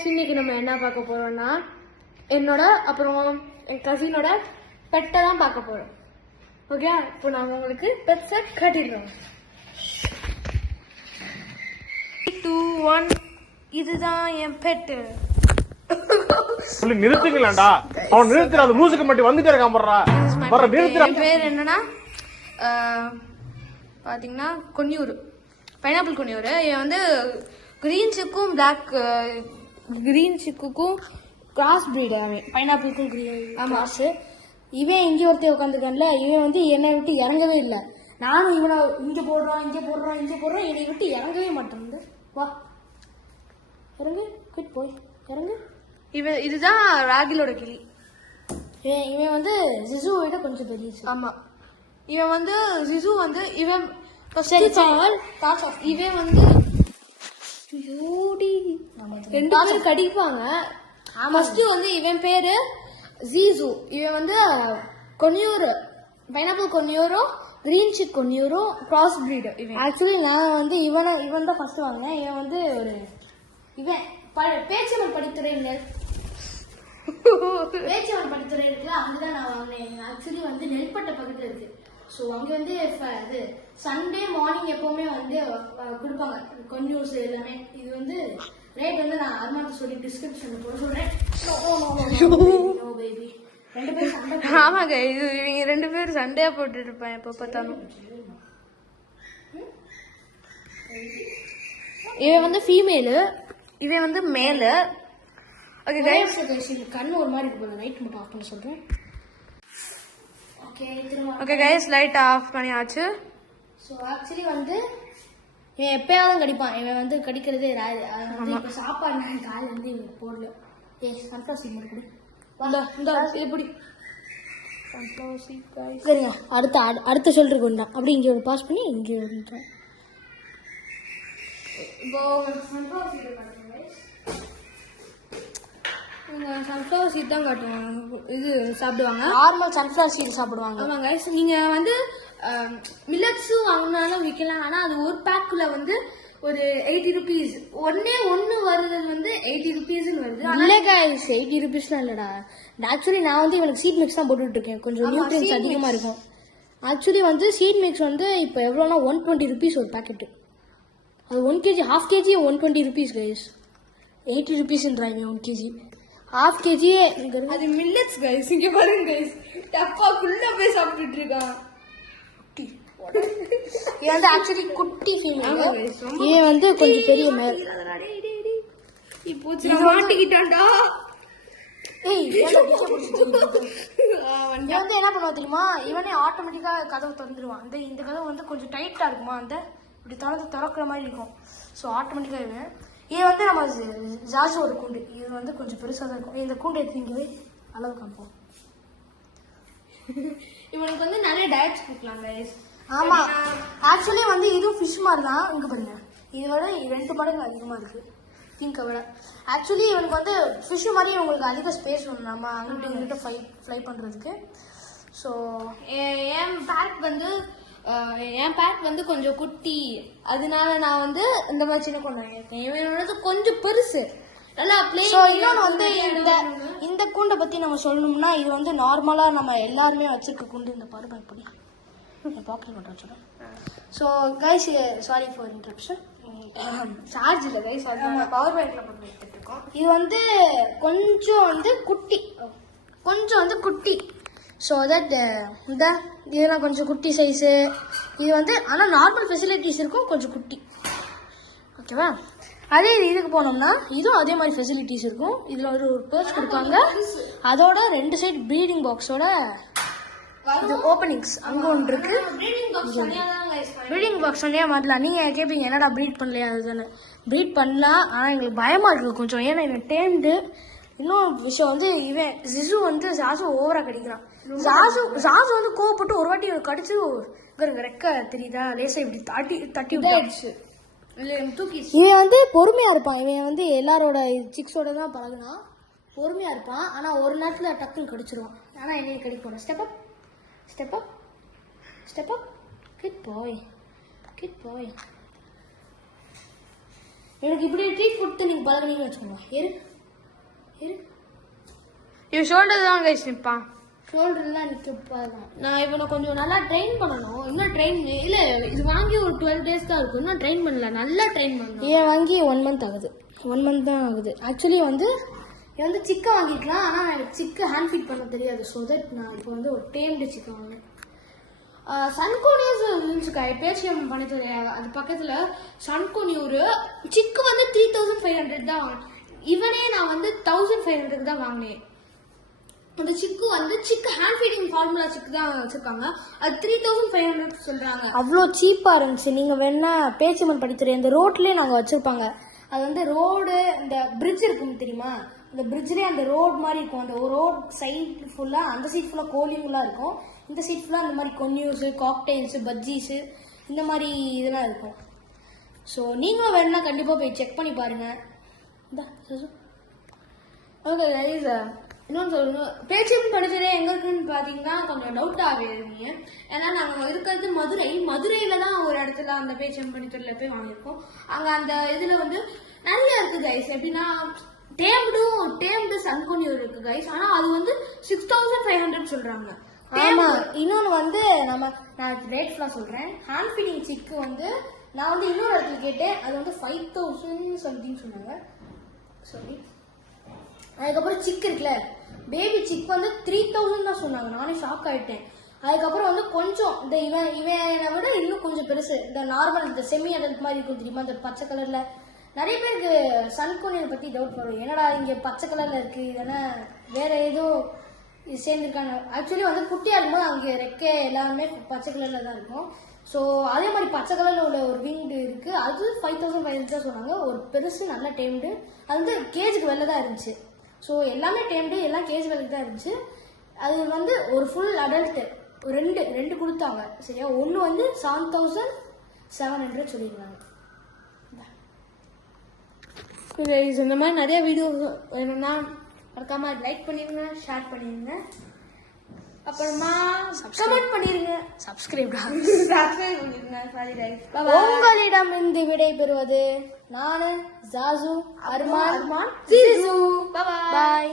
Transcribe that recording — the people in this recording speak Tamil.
கைஸ், இன்னைக்கு நம்ம என்ன பார்க்க போறோம்னா என்னோட அப்புறம் என் கசினோட பெட்டை தான் பார்க்க போறோம். ஓகே, இப்போ நாங்கள் உங்களுக்கு பெட்ஸை கட்டிடுறோம். 3, 2, 1. இதுதான் என் பெட்டு. நிறுத்துக்கலாம்டா, அவன் நிறுத்துற அந்த மூசுக்கு மட்டும் வந்துட்டே இருக்கான். என் பேர் என்னன்னா பாத்தீங்கன்னா கொன்னியூர், பைனாப்பிள் கொன்னியூர். இவன் வந்து கிரீன் சிக்கும் கிராஸ் பிரீடு. அவன் பைனாப்பிளுக்கும் கிராஸ். இவன் இங்கே ஒருத்தர் உட்காந்துருக்கான்ல, இவன் வந்து என்னை விட்டு இறங்கவே இல்லை. நானும் இவனை இங்கே போடுறான் என்னை விட்டு இறங்கவே மாட்டேன். வா இறங்கு, குட் போய் இறங்கு. இதுதான் ராகிலோட கிளி. இவன் வந்து ஜிசு விட கொஞ்சம் பெரிய. ஆமா, இவன் வந்து ஜிசு வந்து இவன் இவன் வந்து ரெண்டு பேரும் கடிப்பாங்க. ஃபர்ஸ்ட் வந்து இவன் பேரு ஜீசு. இவன் வந்து கொன்னியூர், பைனாப்பிள் கொன்னியூரும் கிரீன் சிக் கொன்னியூரும் கிராஸ் பிரீடு. ஆக்சுவலி நான் வந்து இவன் தான் ஃபர்ஸ்ட் வாங்கினேன். இவன் வந்து ஒரு பேச்சவன் படித்துறையினர் இருக்குல்ல, அங்கதான் நான் வாங்கினேன். ஆக்சுவலி வந்து நெல்பட்டை பக்கத்துல இருக்கு. ஸோ அங்கே வந்து இது சண்டே மார்னிங் எப்பவுமே வந்து கொடுப்பாங்க கொன்னியூர்ஸ் எல்லாமே. இது வந்து ரேட் வந்து நான் அருமாத்து சொல்லி டிஸ்கிரிப்ஷன்ல போட சொல்றேன். ஆமாங்க, இது இவங்க 2 பேரும் சண்டையா போட்டுட்டு இருப்பேன் எப்ப பார்த்தாலும். இவன் வந்து ஃபீமேலு, இவன் வந்து மேலு. ஓகே கைஸ், கண்ணு ஒரு மாதிரி இருக்கு. லைட் மட்டும் ஆஃப் பண்ண சொல்றேன். ஓகே கைஸ், லைட் ஆஃப் பண்ணியாச்சு. ஸோ ஆக்சுவலி வந்து இவன் எப்பயாவது கடிப்பான். இவன் வந்து கடிக்கிறதே ராது. இப்போ சாப்பாடு காலையில் வந்து இவன் போடல. சன்ஃப்ளவர் சீட் மட்டும் இப்படி சரிங்க. அடுத்த சொல்றதுக்கு ஒன்றா அப்படி இங்கே ஒரு பாஸ் பண்ணி இங்கே வந்துட்டேன். இப்போ சன்ஃப்ளவர் சீட் சன்ஃப்ளவர் சீட் தான் காட்டுவாங்க. இது சாப்பிடுவாங்க, நார்மல் சன்ஃப்ளவர் சீட் சாப்பிடுவாங்க. ஆமாங்க, நீங்க வந்து மில்லட்ஸும் வாங்கினாலும் விற்கலாம். ஆனால் அது ஒரு பேக்குள்ள வந்து ஒரு 80 rupees. ஒன்று வருது வந்து 80 rupeesன்னு வருது. இல்லை கைஸ், 80 rupeesலாம் இல்லடா. ஆக்சுவலி நான் வந்து இவனுக்கு சீட் மிக்ஸ் தான் போட்டுட்டு இருக்கேன். கொஞ்சம் நியூட்ரியன்ஸ் அதிகமாக இருக்கும். ஆக்சுவலி வந்து சீட் மிக்ஸ் வந்து இப்போ எவ்வளோனா 120 rupees ஒரு பேக்கெட்டு. அது 1 kg, ½ kg 120 rupees guys. 80 rupeesன்றாங்க 1 kg. ½ kg அது மில்லட்ஸ் கைஸ். இங்க பாருங்க கைஸ், டப்பாக்குள்ள போய் சாப்பிட்டுட்டு இருக்கான். இது வந்து ஆக்சுவலி குட்டி ஃபீமேல். இவன் வந்து கொஞ்சம் பெரிய மேல். இப்போ மாட்டிக்கிட்டான்டா. இவன் வந்து என்ன பண்ணுவா தெரியுமா, இவனே ஆட்டோமேட்டிக்கா கதவு திறந்துருவான். இந்த கதவு வந்து கொஞ்சம் டைட்டா இருக்குமா, அந்த இப்படி திறக்கிற மாதிரி இருக்கும். ஸோ ஆட்டோமேட்டிக்கா இது வந்து நம்ம ஜாஷோட கூண்டு. இது வந்து கொஞ்சம் பெருசாக தான் இருக்கும். இந்த கூண்டு எடுத்தீங்கவே அளவு காப்போம். இவனுக்கு வந்து நிறைய டயட்ஸ் கொடுக்கலாம் கைஸ். ஆமா, ஆக்சுவலி வந்து இதுவும் ஃபிஷ் மாதிரி தான். இங்க பாருங்க, இது விட 2 மடங்கு அதிகமா இருக்கு பிங்கை விட. ஆக்சுவலி இவனுக்கு வந்து ஃபிஷ் மாதிரி உங்களுக்கு அதிக ஸ்பேஸ் வேணும் நம்ம அங்கிட்ட இங்கிட்ட ஃப்ளை பண்றதுக்கு. ஸோ என் பேட் வந்து கொஞ்சம் குட்டி, அதனால நான் வந்து இந்த மாதிரி சின்ன கொண்டு வாங்கியிருக்கேன். இவனோட கொஞ்சம் பெருசு, நல்லா பிளே. இன்னொன்று வந்து இந்த கூண்டை பத்தி நம்ம சொல்லணும்னா, இது வந்து நார்மலா நம்ம எல்லாருமே வச்சிருக்க கூண்டு. இந்த பாருங்க இப்படி பாக்கெட் மட்டும் வச்சுருக்கேன். So guys, sorry for interruption. Charge இல்லை கைஸ், அது நம்ம பவர் பேங்க்ல போட்டு எடுத்துட்டு இருக்கோம். இது வந்து கொஞ்சம் வந்து குட்டி. ஸோ தட் இதெல்லாம் கொஞ்சம் குட்டி சைஸு. இது வந்து ஆனால் நார்மல் ஃபெசிலிட்டிஸ் இருக்கும், கொஞ்சம் குட்டி. ஓகேவா? அதே இதுக்கு போனோம்னா இதுவும் அதே மாதிரி ஃபெசிலிட்டிஸ் இருக்கும். இதில் ஒரு பர்ஸ் கொடுப்பாங்க. அதோட 2 சைடு ப்ரீடிங் பாக்ஸோட இது ஓப்பனிங்ஸ் அங்கே ஒன்று இருக்கு. ப்ரீடிங் பாக்ஸ் தனியாக மாட்டலாம். நீங்கள் கேட்பீங்க என்னடா ப்ரீட் பண்ணலையா? அதுதானே ப்ரீட் பண்ணலாம், ஆனால் எங்களுக்கு பயமாக இருக்குது கொஞ்சம். ஏன்னா இவன் டேம்டு. இன்னும் விஷயம் வந்து இவன் ஜிசு வந்து ஜாசு ஓவரா கடிக்கிறான். ஜாசு வந்து கோவப்பட்டு ஒரு வாட்டி கடிச்சு ரெக்க தெரியுதா லேசா இப்படி தட்டி விட்டாச்சு. இவன் வந்து பொறுமையா இருப்பான். இவன் வந்து எல்லாரோட சிக்ஸோட தான் பழகுனான். பொறுமையா இருப்பான், ஆனா ஒரு நேரத்துல டக்குன்னு கடிச்சிருவான். ஆனா என்னைய கடிக்க போறேன். ஸ்டெப் அப் குட் பாய். எனக்கு இப்படி ட்ரீட் கொடுத்து நீங்கள் பழகினீங்கன்னு வச்சுக்கோங்க. இரு இவன் ஷோல்டர் தான் கைஸ் நிற்பான். ஷோல்டர்லாம் நிற்கப்பாதான். நான் இவனை கொஞ்சம் நல்லா ட்ரெயின் பண்ணணும். இன்னும் ட்ரெயின் இல்லை, இது வாங்கி ஒரு 12 days தான் இருக்கும். இன்னும் ட்ரெயின் பண்ணல, நல்லா ட்ரெயின் பண்ணணும். ஏன் வாங்கி 1 month ஆகுது. 1 month தான் ஆகுது. ஆக்சுவலி வந்து இது வந்து சிக்கன் வாங்கிக்கலாம், ஆனால் எனக்கு சிக்கன் ஹேண்ட் ஃபீட் பண்ண தெரியாது. ஸோ தட் நான் இப்போ வந்து ஒரு டேம்டு சிக்கன் வாங்கினேன். சன்கோனியூஸ் இருந்துச்சு பேச்சியம் பண்ணது. அது பக்கத்தில் சன்கோனியூர் சிக்கு வந்து 3500 தான் வாங்கினேன். இவனே நான் வந்து 1500 தான் வாங்கினேன். அந்த சிக்கு வந்து சிக்கு ஹேண்ட் ஃபீடிங் ஃபார்முலா சிக்கு தான் வச்சிருக்காங்க. அது 3500 சொல்றாங்க. அவ்வளோ சீப்பா இருந்துச்சு. நீங்க வேணா பேச்சியம்மன் படித்துறை அந்த ரோட்லயே நாங்க வச்சிருப்பாங்க. அது வந்து ரோடு இந்த பிரிட்ஜ் இருக்கும் தெரியுமா, அந்த பிரிட்ஜ்லேயே அந்த ரோடு மாதிரி இருக்கும். அந்த ரோட் சைட் ஃபுல்லாக அந்த சைட் ஃபுல்லாக கோலிங்கெலாம் இருக்கும், இந்த சைட் ஃபுல்லாக அந்த மாதிரி கொன்யூஸு காக்டெயில்ஸு பஜ்ஜீஸு இந்த மாதிரி இதெல்லாம் இருக்கும். ஸோ நீங்களும் வேணுன்னா கண்டிப்பாக போய் செக் பண்ணி பாருங்கள். இந்த ஓகே கைஸ், இன்னொன்று சொல்லணும், பேச்சியம் படிச்சதே எங்கே இருக்குன்னு பார்த்தீங்கன்னா கொஞ்சம் டவுட் ஆகிருந்தீங்க. ஏன்னா நாங்கள் இருக்கிறது மதுரையில் தான் ஒரு இடத்துல அந்த பேச்சியம் படித்தரில் போய் வாங்கியிருக்கோம். அங்கே அந்த இதில் வந்து நிறைய இருக்குது கைஸ். எப்படின்னா டேம்டு சன்கோனியூர் இருக்கு கைஸ். ஆனால் அது வந்து 6500 சொல்கிறாங்க. ஆமாம், இன்னொன்று வந்து நான் ரேட் ஃபுல்லாக சொல்கிறேன். ஹேண்ட் ஃபீடிங் சிக்கு வந்து நான் வந்து இன்னொரு இடத்துல கேட்டேன், அது வந்து 5000 சம்திங் சொன்னாங்க. சரி, அதுக்கப்புறம் சிக் இருக்குல்ல, பேபி சிக் வந்து 3000 தான் சொன்னாங்க. நானே ஷாக் ஆகிட்டேன். அதுக்கப்புறம் வந்து கொஞ்சம் இந்த இவனை விட இன்னும் கொஞ்சம் பெருசு, இந்த நார்மல் இந்த செமி அடல்ட் மாதிரி இருக்கும் தெரியுமா, இந்த பச்சை கலரில். நிறைய பேருக்கு சன்கோனியர் பற்றி டவுட் வரும், என்னடா இங்கே பச்சை கலரில் இருக்குது, இதெல்லாம் வேறு ஏதோ சேர்ந்துருக்காங்க. ஆக்சுவலி வந்து குட்டியாக இருக்கும்போது அங்கே ரெக்கை எல்லாமே பச்சை கலரில் தான் இருக்கும். ஸோ அதே மாதிரி பச்சை கலரில் உள்ள ஒரு விங்டு இருக்குது, அது 5500 தான் சொன்னாங்க. ஒரு பெருசு நல்ல டேம்டு, அது வந்து கேஜுக்கு வெளில தான் இருந்துச்சு. ஸோ எல்லாமே டேம்டு, எல்லாம் கேஜ் வெளில தான் இருந்துச்சு. அது வந்து ஒரு ஃபுல் அடல்ட்டு ரெண்டு கொடுத்தாங்க சரியா. ஒன்று வந்து 7700 சொல்லியிருந்தாங்க. இந்த மாதிரி நிறைய வீடியோ வேணும்னா மறக்காம லைக் பண்ணிருங்க, ஷேர் பண்ணிருங்க, அப்புறமா கமெண்ட் பண்ணிருங்க, சப்ஸ்கிரைப் பண்ணிருங்க. உங்களிடம் இருந்து விடை பெறுவது நானு, ஜாசு, அர்மான், பாய்.